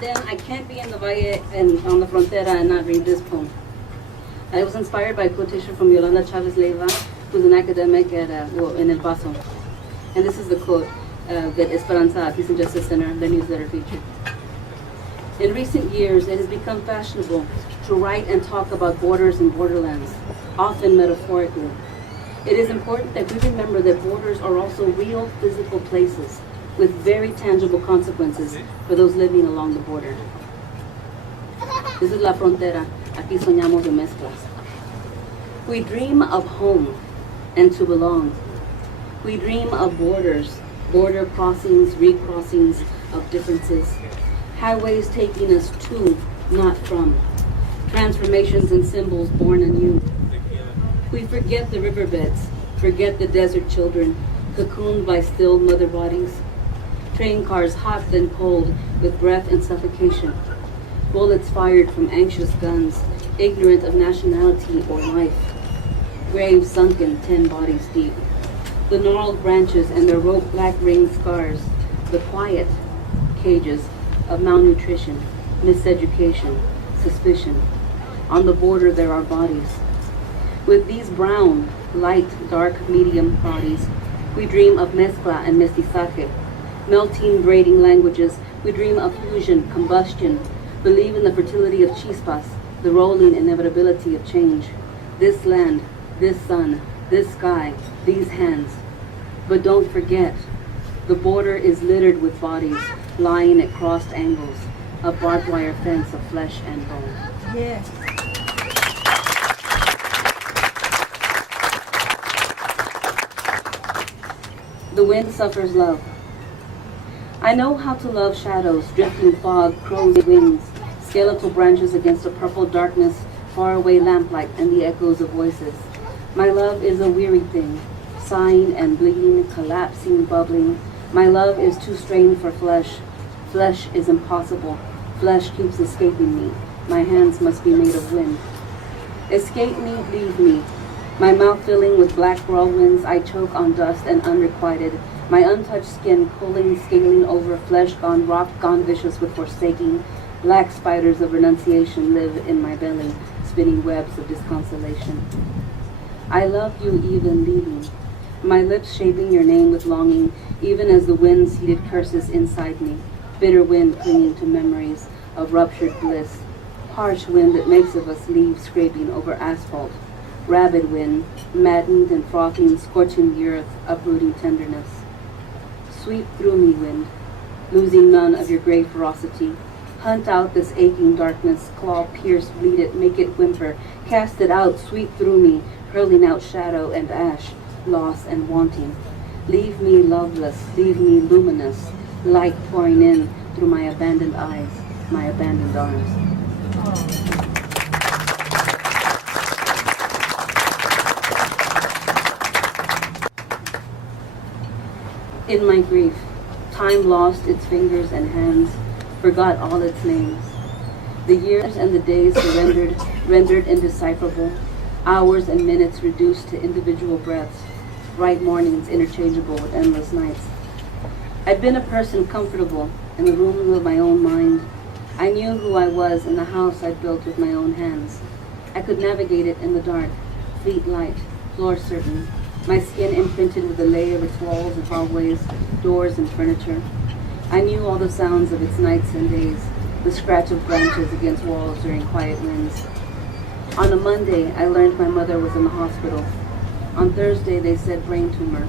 then I can't be in the Valle and on the Frontera and not read this poem. I was inspired by a quotation from Yolanda Chavez Leiva, who's an academic at in El Paso. And this is the quote that Esperanza, Peace and Justice Center, the newsletter featured. In recent years, it has become fashionable to write and talk about borders and borderlands, often metaphorically. It is important that we remember that borders are also real physical places with very tangible consequences for those living along the border. This is La Frontera. Aquí soñamos de mezclas. We dream of home and to belong. We dream of borders, border crossings, recrossings of differences, highways taking us to, not from, transformations and symbols born anew. We forget the riverbeds, forget the desert children, cocooned by still mother bodies. Train cars hot then cold, with breath and suffocation. Bullets fired from anxious guns, ignorant of nationality or life. Graves sunken 10 bodies deep. The gnarled branches and their rope black ringed scars. The quiet cages of malnutrition, miseducation, suspicion. On the border there are bodies. With these brown, light, dark, medium bodies, we dream of mezcla and mestizaje. Melting, braiding languages, we dream of fusion, combustion, believe in the fertility of chispas, the rolling inevitability of change. This land, this sun, this sky, these hands. But don't forget, the border is littered with bodies lying at crossed angles, a barbed wire fence of flesh and bone. Yeah. The wind suffers love. I know how to love shadows, drifting fog, crow's wings, skeletal branches against a purple darkness, faraway lamplight, and the echoes of voices. My love is a weary thing, sighing and bleeding, collapsing, bubbling. My love is too strained for flesh. Flesh is impossible. Flesh keeps escaping me. My hands must be made of wind. Escape me, leave me. My mouth filling with black whirlwinds, I choke on dust and unrequited. My untouched skin pulling, scaling over, flesh gone rock, gone vicious with forsaking. Black spiders of renunciation live in my belly, spinning webs of disconsolation. I love you even leaving. My lips shaping your name with longing, even as the wind seeded curses inside me. Bitter wind clinging to memories of ruptured bliss. Harsh wind that makes of us leaves scraping over asphalt. Rabid wind, maddened and frothing, scorching the earth, uprooting tenderness. Sweep through me, wind, losing none of your grey ferocity. Hunt out this aching darkness, claw, pierce, bleed it, make it whimper. Cast it out, sweep through me, hurling out shadow and ash, loss and wanting. Leave me loveless, leave me luminous, light pouring in through my abandoned eyes, my abandoned arms. In my grief, time lost its fingers and hands, forgot all its names. The years and the days surrendered, rendered indecipherable, hours and minutes reduced to individual breaths, bright mornings interchangeable with endless nights. I'd been a person comfortable in the rooms of my own mind. I knew who I was in the house I'd built with my own hands. I could navigate it in the dark, feet light, floor certain, my skin imprinted with a layer of its walls and hallways, doors and furniture. I knew all the sounds of its nights and days, the scratch of branches against walls during quiet winds. On a Monday, I learned my mother was in the hospital. On Thursday, they said brain tumor.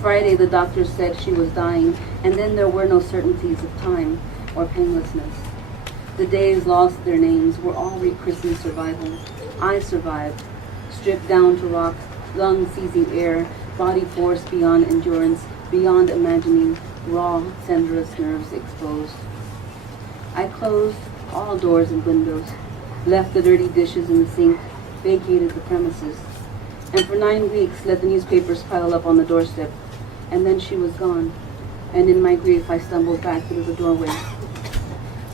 Friday, the doctors said she was dying, and then there were no certainties of time or painlessness. The days lost their names, were all rechristened survival. I survived, stripped down to rocks, lungs seizing air, body force beyond endurance, beyond imagining, raw, tenderous nerves exposed. I closed all doors and windows, left the dirty dishes in the sink, vacated the premises, and for 9 weeks let the newspapers pile up on the doorstep. And then she was gone, and in my grief I stumbled back through the doorway.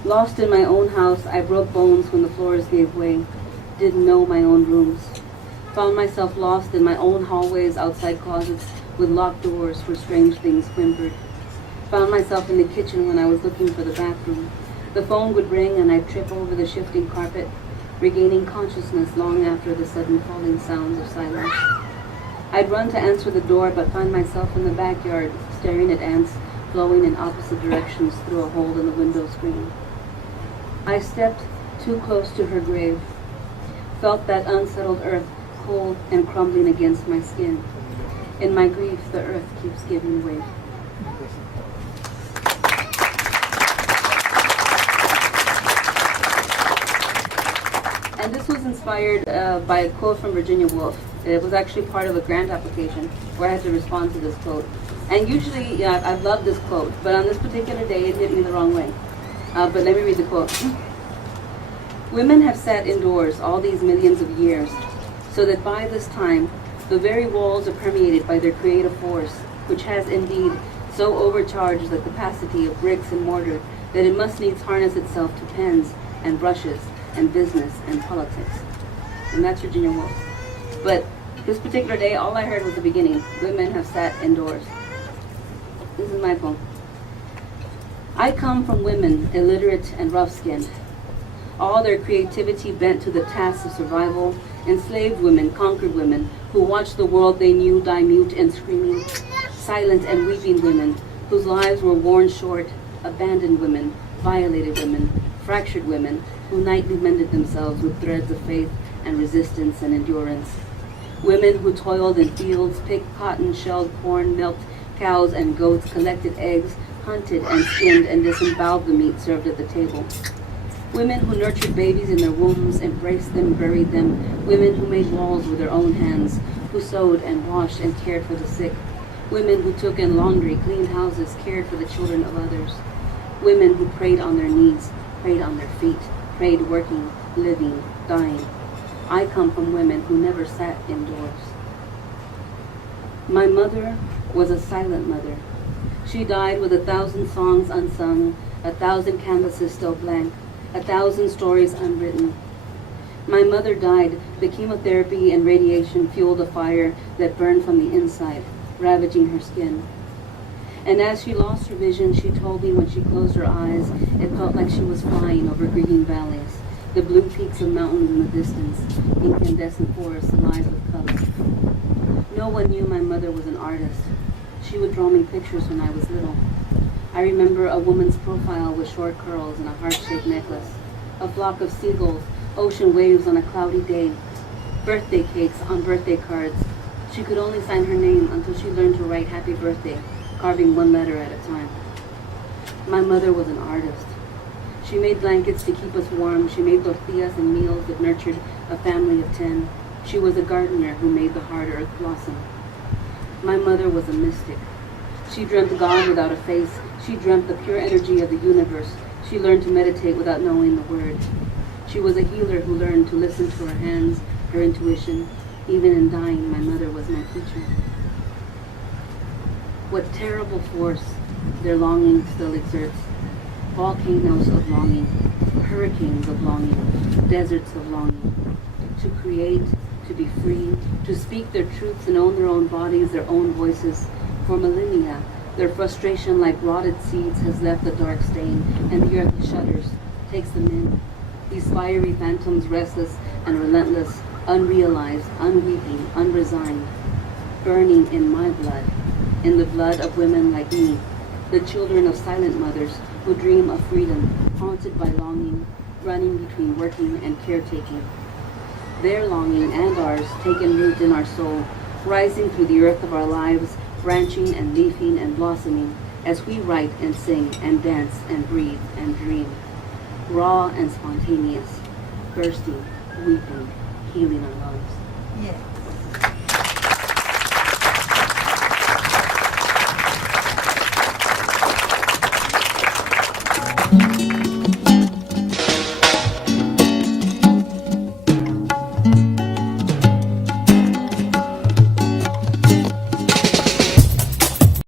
Lost in my own house, I broke bones when the floors gave way, didn't know my own rooms. Found myself lost in my own hallways, outside closets with locked doors where strange things whimpered. Found myself in the kitchen when I was looking for the bathroom. The phone would ring and I'd trip over the shifting carpet, regaining consciousness long after the sudden falling sounds of silence. I'd run to answer the door, but find myself in the backyard, staring at ants blowing in opposite directions through a hole in the window screen. I stepped too close to her grave, felt that unsettled earth cold and crumbling against my skin. In my grief, the earth keeps giving way. And this was inspired by a quote from Virginia Woolf. It was actually part of a grant application where I had to respond to this quote. And usually, I've loved this quote, but on this particular day, it hit me the wrong way. But let me read the quote. Women have sat indoors all these millions of years, so that by this time, the very walls are permeated by their creative force, which has indeed so overcharged the capacity of bricks and mortar that it must needs harness itself to pens and brushes and business and politics. And that's Virginia Woolf. But this particular day, all I heard was the beginning. Women have sat indoors. This is my poem. I come from women, illiterate and rough-skinned. All their creativity bent to the tasks of survival, enslaved women, conquered women, who watched the world they knew die mute and screaming, silent and weeping women, whose lives were worn short, abandoned women, violated women, fractured women, who nightly mended themselves with threads of faith and resistance and endurance. Women who toiled in fields, picked cotton, shelled corn, milked cows and goats, collected eggs, hunted and skinned, and disemboweled the meat served at the table. Women who nurtured babies in their wombs, embraced them, buried them. Women who made walls with their own hands, who sewed and washed and cared for the sick. Women who took in laundry, cleaned houses, cared for the children of others. Women who prayed on their knees, prayed on their feet, prayed working, living, dying. I come from women who never sat indoors. My mother was a silent mother. She died with 1,000 songs unsung, 1,000 canvases still blank, 1,000 stories unwritten. My mother died. The chemotherapy and radiation fueled a fire that burned from the inside, ravaging her skin. And as she lost her vision, she told me when she closed her eyes, it felt like she was flying over green valleys, the blue peaks of mountains in the distance, incandescent forests alive with color. No one knew my mother was an artist. She would draw me pictures when I was little. I remember a woman's profile with short curls and a heart-shaped necklace, a flock of seagulls, ocean waves on a cloudy day, birthday cakes on birthday cards. She could only sign her name until she learned to write happy birthday, carving one letter at a time. My mother was an artist. She made blankets to keep us warm. She made tortillas and meals that nurtured a family of 10. She was a gardener who made the hard earth blossom. My mother was a mystic. She dreamt God without a face. She dreamt the pure energy of the universe. She learned to meditate without knowing the word. She was a healer who learned to listen to her hands, her intuition. Even in dying, my mother was my teacher. What terrible force their longing still exerts. Volcanoes of longing, hurricanes of longing, deserts of longing. To create, to be free, to speak their truths and own their own bodies, their own voices. For millennia, their frustration like rotted seeds has left a dark stain, and the earth shudders, takes them in. These fiery phantoms, restless and relentless, unrealized, unweeping, unresigned, burning in my blood, in the blood of women like me, the children of silent mothers who dream of freedom, haunted by longing, running between working and caretaking. Their longing and ours taken root in our soul, rising through the earth of our lives, branching and leafing and blossoming, as we write and sing and dance and breathe and dream. Raw and spontaneous, bursting, weeping, healing our lives. Yes.